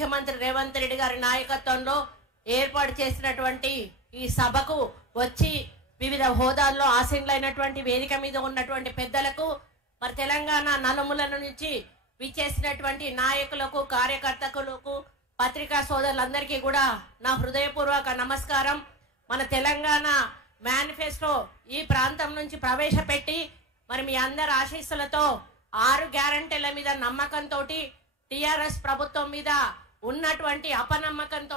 ముఖ్యమంత్రి రేవంత్ రెడ్డి గారి నాయకత్వంలో ఏర్పాటు చేసినటువంటి ఈ సభకు వచ్చి వివిధ హోదాల్లో ఆసీనులైనటువంటి వేదిక మీద ఉన్నటువంటి పెద్దలకు, మరి తెలంగాణ నలుమూలల నుంచి విచ్చేసినటువంటి నాయకులకు, కార్యకర్తలకు, పత్రికా సోదరులందరికీ కూడా నా హృదయపూర్వక నమస్కారం. మన తెలంగాణ మేనిఫెస్టో ఈ ప్రాంతం నుంచి ప్రవేశపెట్టి మరి మీ అందరి ఆశీస్సులతో 6 గ్యారంటీల మీద నమ్మకంతో టిఆర్ఎస్ ప్రభుత్వం మీద ఉన్నటువంటి అపనమ్మకంతో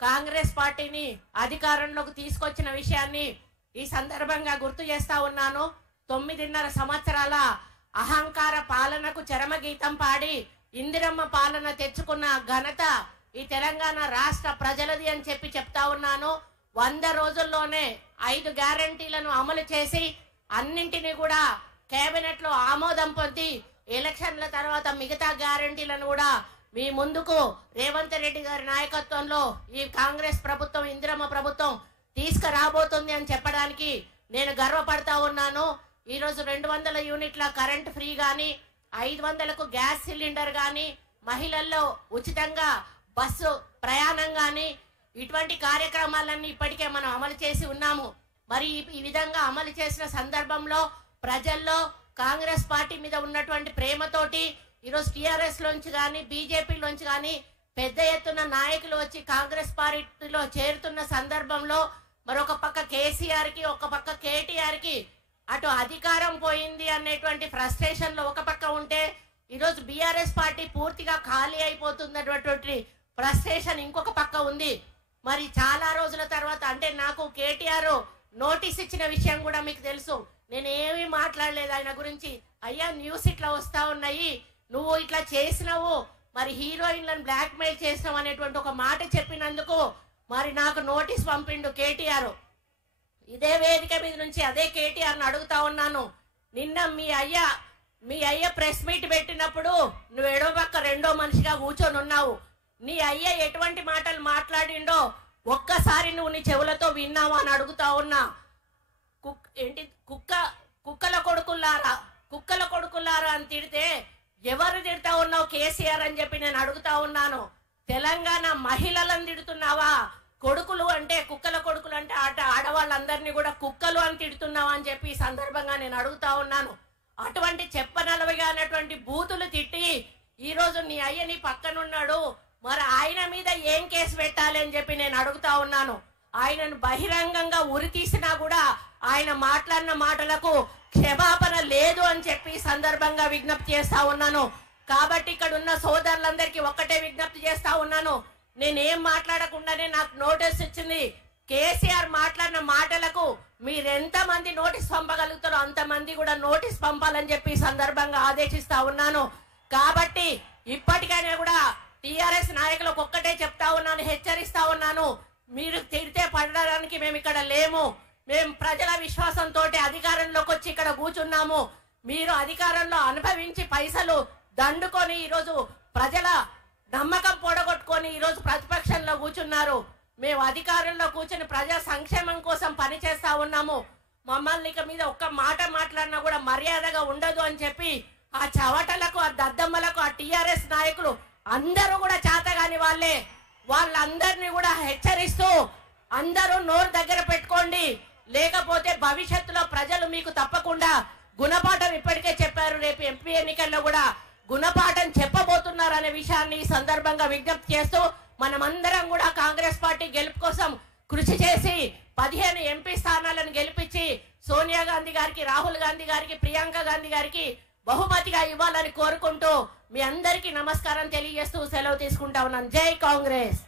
కాంగ్రెస్ పార్టీని అధికారంలోకి తీసుకొచ్చిన విషయాన్ని ఈ సందర్భంగా గుర్తు చేస్తా ఉన్నాను. 9.5 సంవత్సరాల అహంకార పాలనకు చరమగీతం పాడి ఇందిరమ్మ పాలన తెచ్చుకున్న ఘనత ఈ తెలంగాణ రాష్ట్ర ప్రజలది అని చెప్తా ఉన్నాను. 100 రోజుల్లోనే 5 గ్యారంటీలను అమలు చేసి అన్నింటినీ కూడా కేబినెట్ లో ఆమోదం పొంది ఎలక్షన్ల తర్వాత మిగతా గ్యారంటీలను కూడా మీ ముందుకు రేవంత్ రెడ్డి గారి నాయకత్వంలో ఈ కాంగ్రెస్ ప్రభుత్వం, ఇందిరమ్మ ప్రభుత్వం తీసుకురాబోతుంది అని చెప్పడానికి నేను గర్వపడతా ఉన్నాను. ఈరోజు 200 యూనిట్ల కరెంట్ ఫ్రీ గాని, 500కు గ్యాస్ సిలిండర్ గాని, మహిళల్లో ఉచితంగా బస్సు ప్రయాణం గాని, ఇటువంటి కార్యక్రమాలన్నీ ఇప్పటికే మనం అమలు చేసి ఉన్నాము. మరి ఈ విధంగా అమలు చేసిన సందర్భంలో ప్రజల్లో కాంగ్రెస్ పార్టీ మీద ఉన్నటువంటి ప్రేమతోటి ఈరోజు టిఆర్ఎస్ లోంచి కానీ, బీజేపీలోంచి కానీ పెద్ద ఎత్తున నాయకులు వచ్చి కాంగ్రెస్ పార్టీలో చేరుతున్న సందర్భంలో మరొక పక్క కేసీఆర్ కి, ఒక పక్క కేటీఆర్ కి అటు అధికారం పోయింది అనేటువంటి ఫ్రస్ట్రేషన్ లో ఒక పక్క ఉంటే, ఈరోజు బీఆర్ఎస్ పార్టీ పూర్తిగా ఖాళీ అయిపోతున్నటువంటి ఫ్రస్ట్రేషన్ ఇంకొక పక్క ఉంది. మరి చాలా రోజుల తర్వాత, అంటే నాకు కేటీఆర్ నోటీస్ ఇచ్చిన విషయం కూడా మీకు తెలుసు. నేను ఏమీ మాట్లాడలేదు ఆయన గురించి. అయ్యా న్యూస్ ఇట్లా వస్తా ఉన్నాయి, నువ్వు ఇట్లా చేసినావు, మరి హీరోయిన్లను బ్లాక్ మెయిల్ చేసినావు అనేటువంటి ఒక మాట చెప్పినందుకు మరి నాకు నోటీస్ పంపిండు కేటీఆర్. ఇదే వేదిక మీద నుంచి అదే కేటీఆర్ని అడుగుతా ఉన్నాను, నిన్న మీ అయ్య ప్రెస్ మీట్ పెట్టినప్పుడు నువ్వు ఎడో పక్క రెండో మనిషిగా కూర్చొని ఉన్నావు. నీ అయ్య ఎటువంటి మాటలు మాట్లాడిండో ఒక్కసారి నువ్వు నీ చెవులతో విన్నావా అని అడుగుతా ఉన్నా. కుక్కల కొడుకులారా అని తిడితే ఎవరు తిడతా ఉన్నావు కేసీఆర్ అని చెప్పి నేను అడుగుతా ఉన్నాను. తెలంగాణ మహిళలను తిడుతున్నావా? కొడుకులు అంటే, కుక్కల కొడుకులు అంటే ఆడవాళ్ళందరినీ కూడా కుక్కలు అని తిడుతున్నావా అని చెప్పి ఈ సందర్భంగా నేను అడుగుతా ఉన్నాను. అటువంటి చెప్పనలవిగా అన్నటువంటి బూతులు తిట్టి ఈరోజు నీ అయ్య నీ పక్కనున్నాడు, మరి ఆయన మీద ఏం కేసు పెట్టాలి అని చెప్పి నేను అడుగుతా ఉన్నాను. ఆయనను బహిరంగంగా ఉరి తీసినా కూడా ఆయన మాట్లాడిన మాటలకు క్షమాపణ లేదు అని చెప్పి సందర్భంగా విజ్ఞప్తి చేస్తా ఉన్నాను. కాబట్టి ఇక్కడ ఉన్న సోదరులందరికీ ఒక్కటే విజ్ఞప్తి చేస్తా ఉన్నాను, నేనేం మాట్లాడకుండానే నాకు నోటీస్ ఇచ్చింది. కేసీఆర్ మాట్లాడిన మాటలకు మీరెంత మంది నోటీస్ పంపగలుగుతారో అంతమంది కూడా నోటీస్ పంపాలని చెప్పి సందర్భంగా ఆదేశిస్తా ఉన్నాను. కాబట్టి ఇప్పటికైనా కూడా టిఆర్ఎస్ నాయకులకు ఒక్కటే చెప్తా ఉన్నాను, హెచ్చరిస్తా ఉన్నాను, మీరు తిడితే పడడానికి మేము ఇక్కడ లేము. మేము ప్రజల విశ్వాసంతో అధికారంలోకి వచ్చి ఇక్కడ కూర్చున్నాము. మీరు అధికారంలో అనుభవించి పైసలు దండుకొని ఈరోజు ప్రజల నమ్మకం పొడగొట్టుకొని ఈరోజు ప్రతిపక్షంలో కూర్చున్నారు. మేము అధికారంలో కూర్చుని ప్రజా సంక్షేమం కోసం పనిచేస్తా ఉన్నాము. మమ్మల్ని ఇక మీద ఒక్క మాట మాట్లాడినా కూడా మర్యాదగా ఉండదు అని చెప్పి ఆ చవటలకు, ఆ దద్దమ్మలకు, ఆ టిఆర్ఎస్ నాయకులు అందరూ కూడా చేతగాని వాళ్ళందరినీ కూడా హెచ్చరిస్తూ అందరూ నోరు దగ్గర పెట్టుకోండి, లేకపోతే భవిష్యత్తులో ప్రజలు మీకు తప్పకుండా గుణపాఠం ఇప్పటికే చెప్పారు. రేపు ఎంపీ ఎన్నికల్లో కూడా గుణపాఠం చెప్పబోతున్నారు అనే విషయాన్ని ఈ సందర్భంగా విజ్ఞప్తి చేస్తూ మనమందరం కూడా కాంగ్రెస్ పార్టీ గెలుపు కోసం కృషి చేసి 15 ఎంపీ స్థానాలను గెలిపించి సోనియా గాంధీ గారికి, రాహుల్ గాంధీ గారికి, ప్రియాంక గాంధీ గారికి బహుమతిగా ఇవ్వాలని కోరుకుంటూ మీ అందరికీ నమస్కారం తెలియజేస్తూ సెలవు తీసుకుంటా ఉన్నాను. జై కాంగ్రెస్.